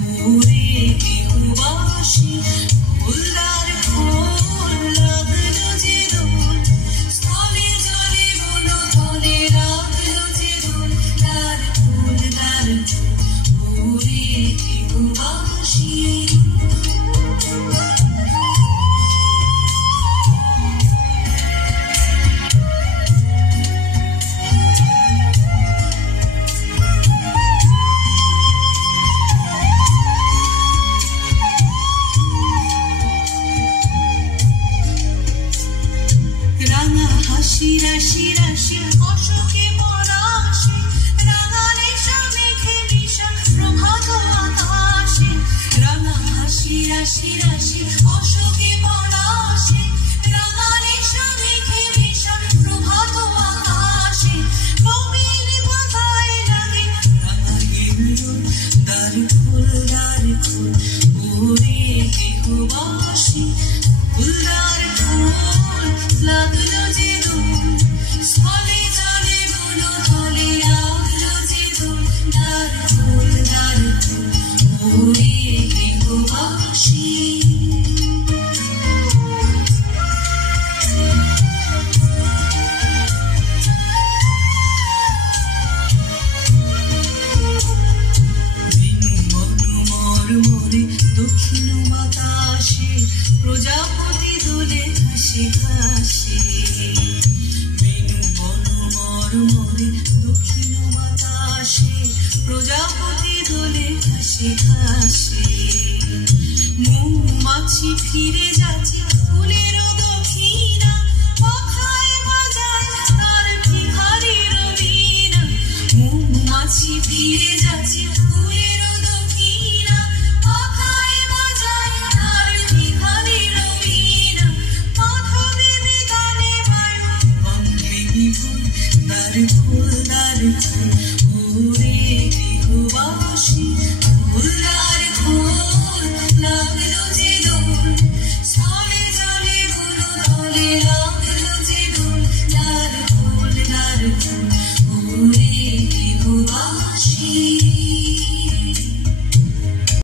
ওরে দেহবাসী ফুলদার ফুল লাগলো যে দোল স্থলে জলে বনতলে লাগলো যে দোল তার ফুল ওরে দেহবাসী রাশি রাশি রাশি অশোকে পরাশে রাঙা রেশা মেঘে মিশা প্রভাত আকাশে রাঙা হাসি রাশি রাশি অশোকে পরাশে রাঙা রেশা মেঘে মিশা প্রভাত আকাশে কবির পাতায় লাগে রাঙা হিন্দুল দ্বার খোল ওরে দেহবাসী ফুলদার ফুল লাগলো যে দোল স্থলে জলে বনতলে লাগলো যে দোল তার ফুল ওরে দেহবাসী দক্ষিণ বাতাসে প্রজাপতি দোলে ঘাসে ঘাসে বেনু বন মরমরে দক্ষিণ বাতাসে প্রজাপতি দোলে ঘাসে ঘাসে মৌমাছি ফিরে যাচ্ছে ফুলের